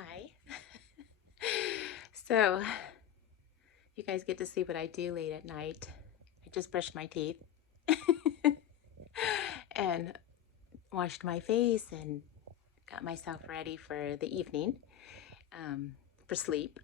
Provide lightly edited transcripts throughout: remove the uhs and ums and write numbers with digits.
Hi. So, you guys get to see what I do late at night. I just brushed my teeth and washed my face and got myself ready for the evening for sleep.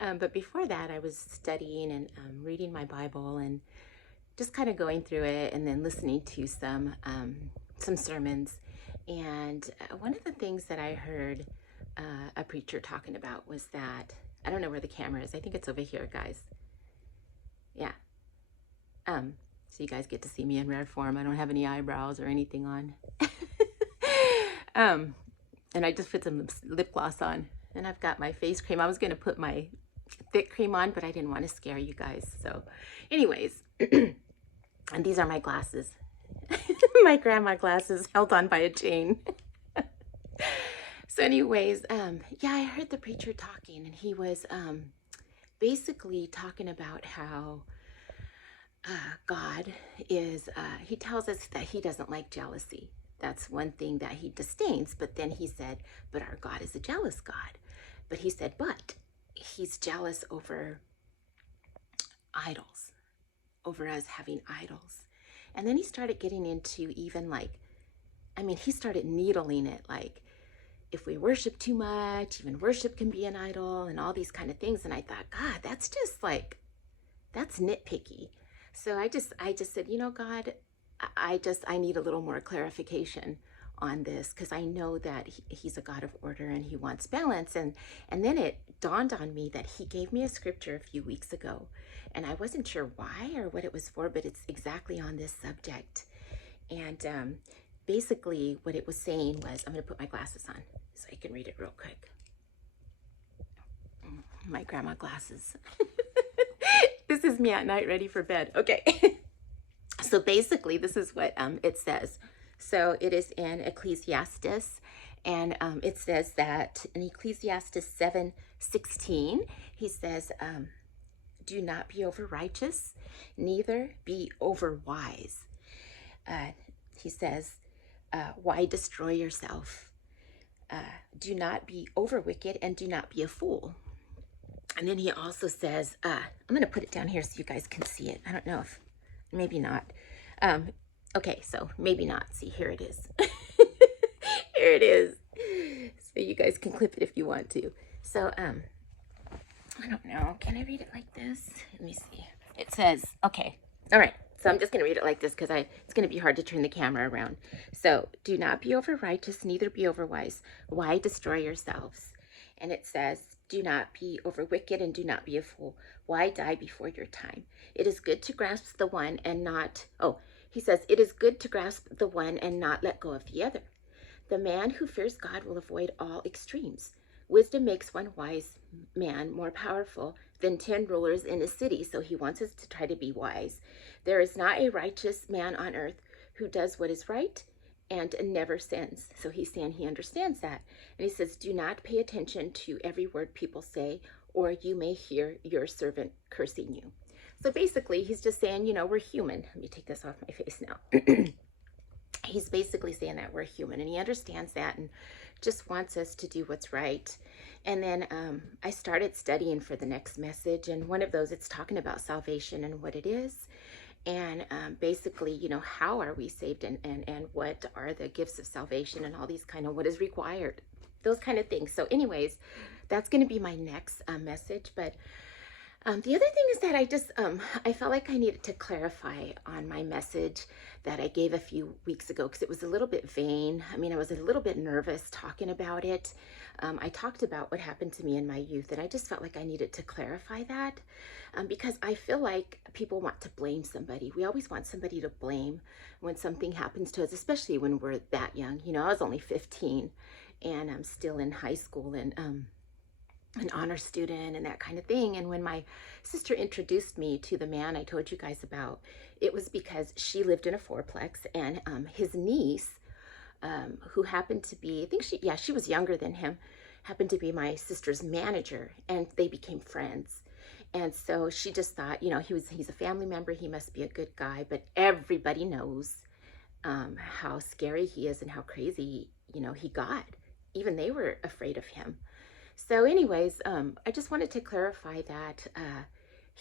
But before that, I was studying and reading my Bible and just kind of going through it and then listening to some sermons. And one of the things that I heard a preacher talking about was that, I don't know where the camera is. I think it's over here, guys. Yeah. So you guys get to see me in rare form. I don't have any eyebrows or anything on. um, and I just put some lip gloss on. And I've got my face cream. I was going to put my thick cream on, but I didn't want to scare you guys. So anyways, and these are my glasses. My grandma glasses held on by a chain. So anyways, yeah, I heard the preacher talking, and he was basically talking about how God is, he tells us that he doesn't like jealousy. That's one thing that he disdains. But then he said, but our God is a jealous God. But he said, but he's jealous over idols, over us having idols. And then he started getting into even like, I mean, he started needling it, like if we worship too much, even worship can be an idol and all these kind of things. And I thought, God, that's just like, that's nitpicky. So I just said, you know, God, I need a little more clarification on this, because I know that he's a God of order and he wants balance. And then it dawned on me that he gave me a scripture a few weeks ago, and I wasn't sure why or what it was for, but it's exactly on this subject. And basically what it was saying was, I'm going to put my glasses on so I can read it real quick. My grandma glasses. This is me at night ready for bed. Okay. So basically this is what it says. So it is in Ecclesiastes, and it says that in Ecclesiastes 7:16, he says, do not be over righteous, neither be over wise. He says, why destroy yourself? Do not be over wicked, and do not be a fool. And then he also says, I'm going to put it down here so you guys can see it. I don't know if, maybe not. Okay, so maybe not. See, here it is. Here it is. So you guys can clip it if you want to. So, I don't know. Can I read it like this? Let me see. It says, okay. All right. So I'm just going to read it like this because it's going to be hard to turn the camera around. So, do not be over righteous, neither be over wise. Why destroy yourselves? And it says, do not be over wicked, and do not be a fool. Why die before your time? It is good to grasp the one and not, he says, it is good to grasp the one and not let go of the other. The man who fears God will avoid all extremes. Wisdom makes one wise man more powerful than 10 rulers in a city, so he wants us to try to be wise. There is not a righteous man on earth who does what is right and never sins. So he's saying he understands that. And he says, do not pay attention to every word people say, or you may hear your servant cursing you. So basically, he's just saying, you know, we're human. Let me take this off my face now. He's basically saying that we're human, and he understands that and just wants us to do what's right. And then I started studying for the next message, and one of those, it's talking about salvation and what it is. And basically, you know, how are we saved, and what are the gifts of salvation, and all these kind of, what is required, those kind of things. So anyways, that's going to be my next message. But the other thing is that I felt like I needed to clarify on my message that I gave a few weeks ago, because it was a little bit vain. I mean, I was a little bit nervous talking about it. I talked about what happened to me in my youth, and I just felt like I needed to clarify that because I feel like people want to blame somebody. We always want somebody to blame when something happens to us, especially when we're that young. You know, I was only 15, and I'm still in high school, and an honor student and that kind of thing. And when my sister introduced me to the man I told you guys about, it was because she lived in a fourplex, and his niece, who happened to be, I think she was younger than him, happened to be my sister's manager, and they became friends. And so she just thought, you know, he's a family member, he must be a good guy. But everybody knows how scary he is and how crazy, you know, he got. even they were afraid of him. So anyways, I just wanted to clarify that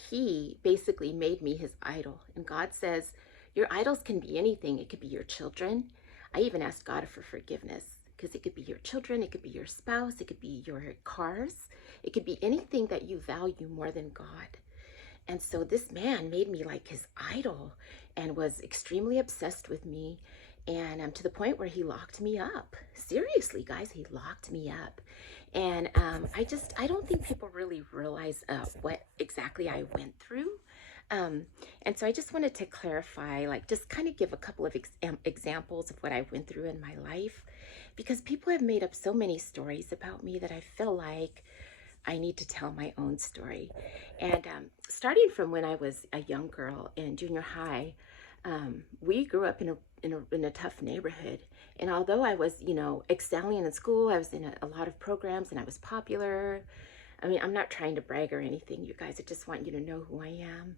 he basically made me his idol. And God says, your idols can be anything. It could be your children. I even asked God for forgiveness because it could be your children, it could be your spouse, it could be your cars, it could be anything that you value more than God. And so this man made me like his idol and was extremely obsessed with me, and to the point where he locked me up. Seriously, guys, he locked me up. And I don't think people really realize what exactly I went through. And so I just wanted to clarify, like, just kind of give a couple of examples of what I went through in my life, because people have made up so many stories about me that I feel like I need to tell my own story. And starting from when I was a young girl in junior high, we grew up in a tough neighborhood. And although I was, excelling in school, I was in a lot of programs and I was popular. I mean, I'm not trying to brag or anything, you guys. I just want you to know who I am.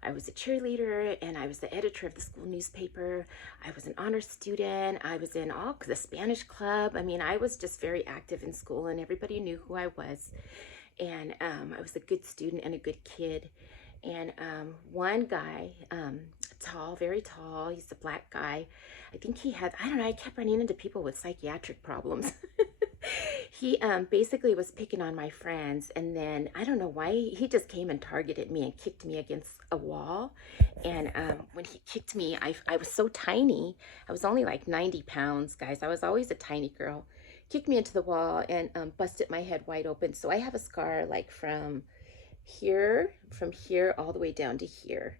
I was a cheerleader and I was the editor of the school newspaper. I was an honor student. I was in the Spanish club. I mean, I was just very active in school and everybody knew who I was. And I was a good student and a good kid. And one guy, tall, very tall, he's a black guy. I think he had, I don't know, I kept running into people with psychiatric problems. He basically was picking on my friends, and then I don't know why he just came and targeted me and kicked me against a wall. And when he kicked me, I was so tiny. I was only like 90 pounds, guys. I was always a tiny girl. Kicked me into the wall and busted my head wide open. So I have a scar like from here all the way down to here.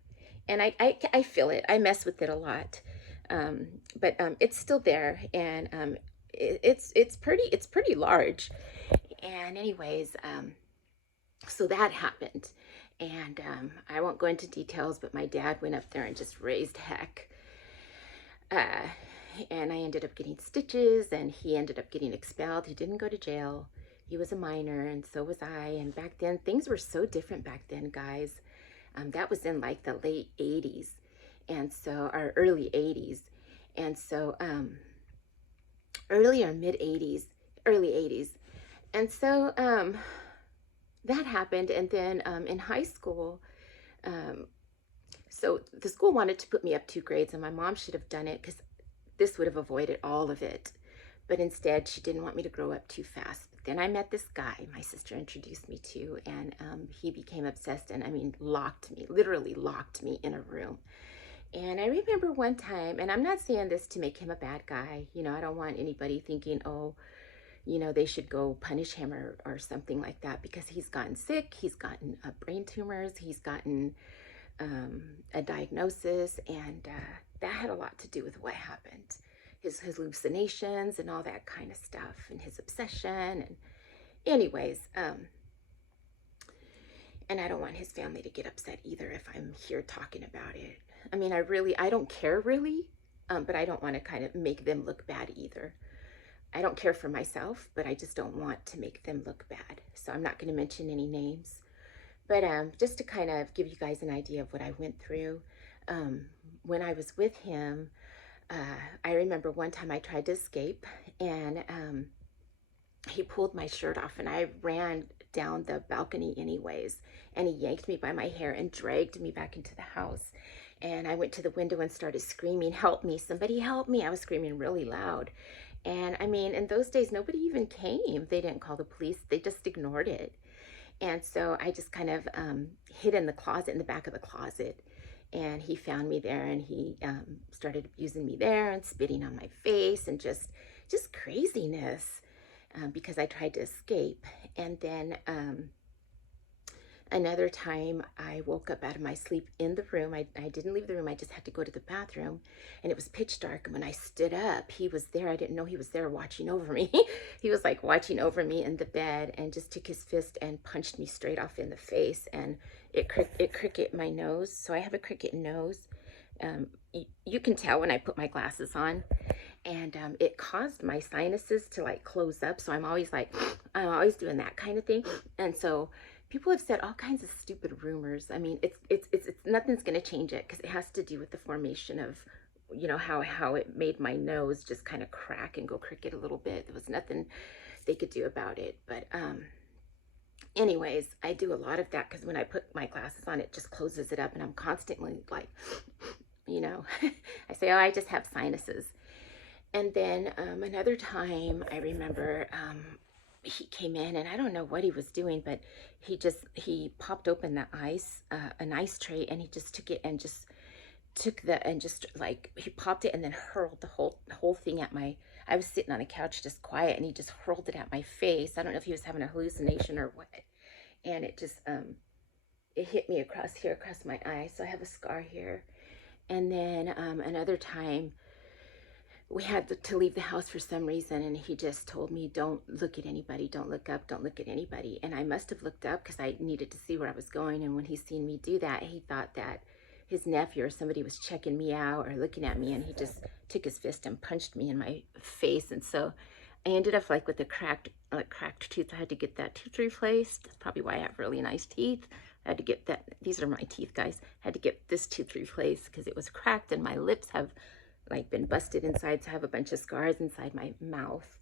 And I feel it. I mess with it a lot. But it's still there, and it's pretty large. And anyways, so that happened, and I won't go into details, but my dad went up there and just raised heck. And I ended up getting stitches, and he ended up getting expelled. He didn't go to jail. He was a minor, and so was I. And back then, things were so different back then, guys. That was in like the late 80s, and so, or early 80s. And so, early or mid 80s, early 80s. And so, that happened. And then, in high school, so the school wanted to put me up 2 grades, and my mom should have done it because this would have avoided all of it. But instead, she didn't want me to grow up too fast. But then I met this guy my sister introduced me to, and he became obsessed and, I mean, literally locked me in a room. And I remember one time, and I'm not saying this to make him a bad guy. I don't want anybody thinking, oh, they should go punish him or something like that, because he's gotten sick, he's gotten brain tumors, he's gotten a diagnosis, and that had a lot to do with what happened. His hallucinations and all that kind of stuff, and his obsession. And anyways, and I don't want his family to get upset either if I'm here talking about it. I mean, I don't care really, but I don't want to kind of make them look bad either. I don't care for myself, but I just don't want to make them look bad. So I'm not going to mention any names. But just to kind of give you guys an idea of what I went through, when I was with him, I remember one time I tried to escape, and he pulled my shirt off, and I ran down the balcony anyways, and he yanked me by my hair and dragged me back into the house. And I went to the window and started screaming, "Help me, somebody help me." I was screaming really loud. And I mean, in those days, nobody even came. They didn't call the police. They just ignored it. And so I just kind of hid in the closet, in the back of the closet. And he found me there, and he started abusing me there and spitting on my face and just craziness, because I tried to escape. And then another time I woke up out of my sleep in the room. I didn't leave the room. I just had to go to the bathroom, and it was pitch dark. And when I stood up, he was there. I didn't know he was there watching over me. He was like watching over me in the bed, and just took his fist and punched me straight off in the face. And it cricket my nose. So I have a cricket nose. You can tell when I put my glasses on. And it caused my sinuses to like close up. So I'm always doing that kind of thing. And so people have said all kinds of stupid rumors. I mean, it's nothing's going to change it, because it has to do with the formation of you know, how it made my nose just kind of crack and go crooked a little bit. There was nothing they could do about it. But anyways, I do a lot of that because when I put my glasses on, it just closes it up, and I'm constantly like, you know, I say, oh, I just have sinuses. And then another time I remember he came in, and I don't know what he was doing, but he popped open the ice, an ice tray, and he just took it and just took the, and just like, he popped it and then hurled the whole thing at my, I was sitting on the couch just quiet, and he just hurled it at my face. I don't know if he was having a hallucination or what. And it just, it hit me across here, across my eye. So I have a scar here. And then another time, we had to leave the house for some reason, and he just told me, don't look at anybody, don't look up, don't look at anybody. And I must have looked up because I needed to see where I was going. And when he seen me do that, he thought that his nephew or somebody was checking me out or looking at me, and he just took his fist and punched me in my face. And so I ended up like with a cracked tooth. I had to get that tooth replaced. That's probably why I have really nice teeth. I had to get that, these are my teeth, guys. I had to get this tooth replaced because it was cracked, and my lips have like been busted inside, so I have a bunch of scars inside my mouth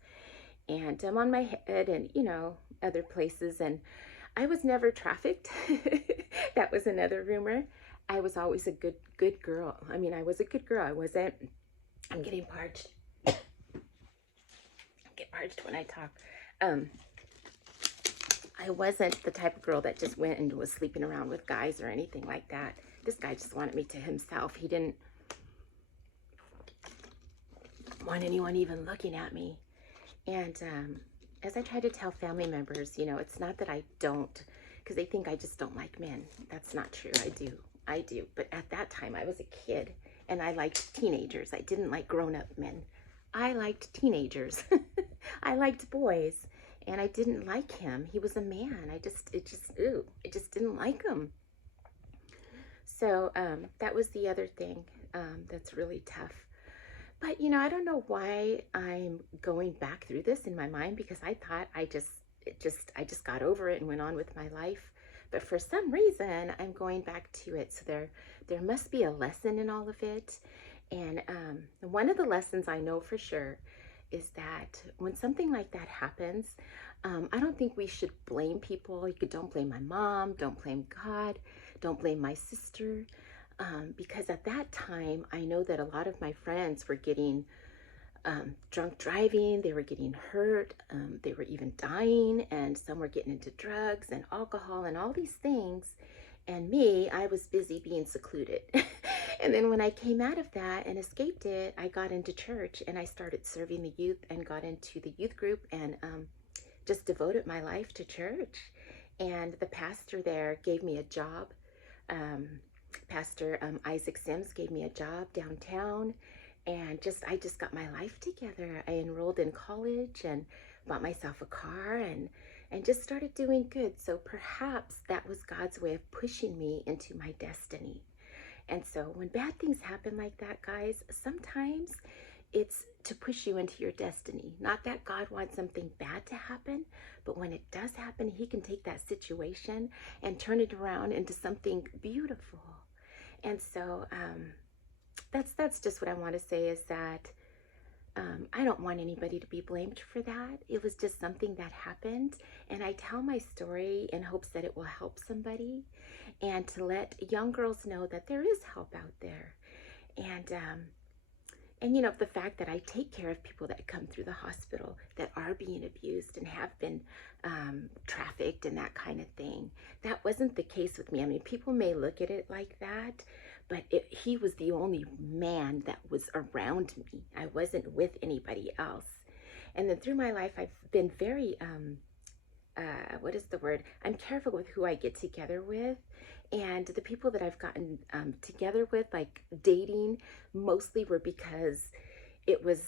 and on my head, and you know, other places. And I was never trafficked. That was another rumor. I was always a good girl. I mean, I was a good girl. I wasn't, I'm getting parched. I get parched when I talk. I wasn't the type of girl that just went and was sleeping around with guys or anything like that. This guy just wanted me to himself. He didn't want anyone even looking at me. And as I try to tell family members, you know, it's not that I don't, because they think I just don't like men. That's not true. I do. But at that time, I was a kid, and I liked teenagers. I didn't like grown-up men. I liked teenagers. I liked boys, and I didn't like him. He was a man. I just didn't like him. So that was the other thing that's really tough. But, you know, I don't know why I'm going back through this in my mind, because I thought I just got over it and went on with my life. But for some reason, I'm going back to it. So there must be a lesson in all of it. And one of the lessons I know for sure is that when something like that happens, I don't think we should blame people. Don't blame my mom, don't blame God, don't blame my sister. Because at that time, I know that a lot of my friends were getting drunk driving, they were getting hurt, they were even dying, and some were getting into drugs and alcohol and all these things. And me, I was busy being secluded. And then when I came out of that and escaped it, I got into church, and I started serving the youth and got into the youth group, and just devoted my life to church. And the pastor there gave me a job. Pastor Isaac Sims gave me a job downtown, and I just got my life together. I enrolled in college and bought myself a car, and just started doing good. So perhaps that was God's way of pushing me into my destiny. And so when bad things happen like that, guys, sometimes it's to push you into your destiny. Not that God wants something bad to happen, but when it does happen, he can take that situation and turn it around into something beautiful. And so that's just what I want to say, is that I don't want anybody to be blamed for that. It was just something that happened, and I tell my story in hopes that it will help somebody, and to let young girls know that there is help out there. And you know, the fact that I take care of people that come through the hospital that are being abused and have been trafficked and that kind of thing. That wasn't the case with me. I mean, people may look at it like that, but he was the only man that was around me. I wasn't with anybody else. And then through my life, I've been very, what is the word? I'm careful with who I get together with. And the people that I've gotten together with, like dating, mostly were because it was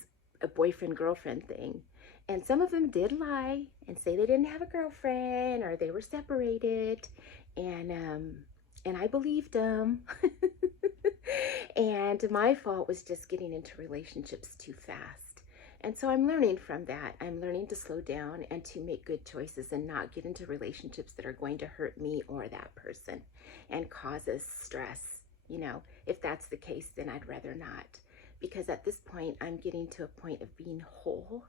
a boyfriend-girlfriend thing. And some of them did lie and say they didn't have a girlfriend or they were separated. And I believed them. And my fault was just getting into relationships too fast. And so I'm learning from that. I'm learning to slow down and to make good choices and not get into relationships that are going to hurt me or that person and causes stress. You know, if that's the case, then I'd rather not. because at this point, I'm getting to a point of being whole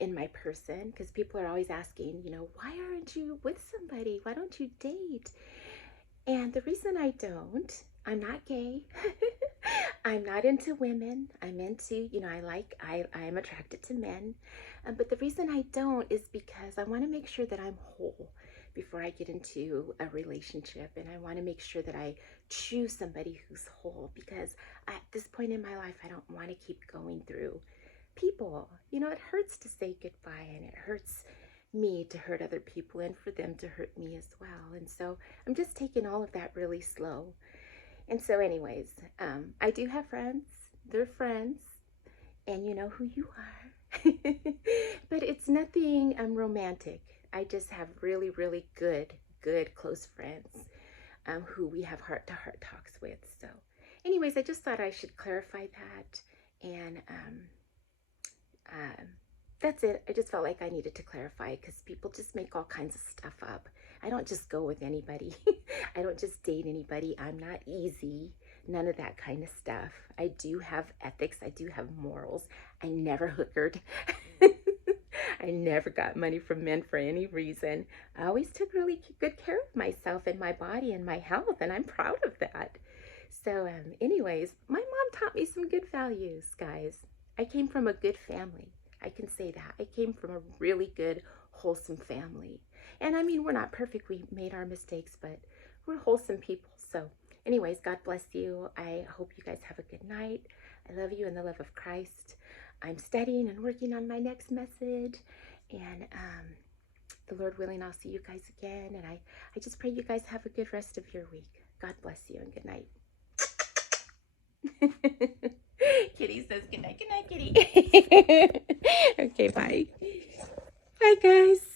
in my person, because people are always asking, why aren't you with somebody? Why don't you date? And the reason I don't, I'm not gay. I'm not into women. I'm into, I am attracted to men. But the reason I don't is because I want to make sure that I'm whole before I get into a relationship. And I want to make sure that I choose somebody who's whole, because at this point in my life, I don't want to keep going through people. It hurts to say goodbye, and it hurts me to hurt other people and for them to hurt me as well. And so I'm just taking all of that really slow. And so anyways, I do have friends. They're friends, and you know who you are. But it's nothing romantic. I just have really, really good close friends who we have heart-to-heart talks with. So anyways, I just thought I should clarify that. And that's it. I just felt like I needed to clarify, because people just make all kinds of stuff up. I don't just go with anybody. I don't just date anybody. I'm not easy. None of that kind of stuff. I do have ethics. I do have morals. I never hookered. I never got money from men for any reason. I always took really good care of myself and my body and my health, and I'm proud of that. So anyways, my mom taught me some good values, guys. I came from a good family. I can say that. I came from a really good, wholesome family. And I mean, we're not perfect. We made our mistakes, but we're wholesome people. So anyways, God bless you. I hope you guys have a good night. I love you in the love of Christ. I'm studying and working on my next message. And the Lord willing, I'll see you guys again. And I just pray you guys have a good rest of your week. God bless you and good night. Kitty says good night, Kitty. Okay, bye. Bye, guys.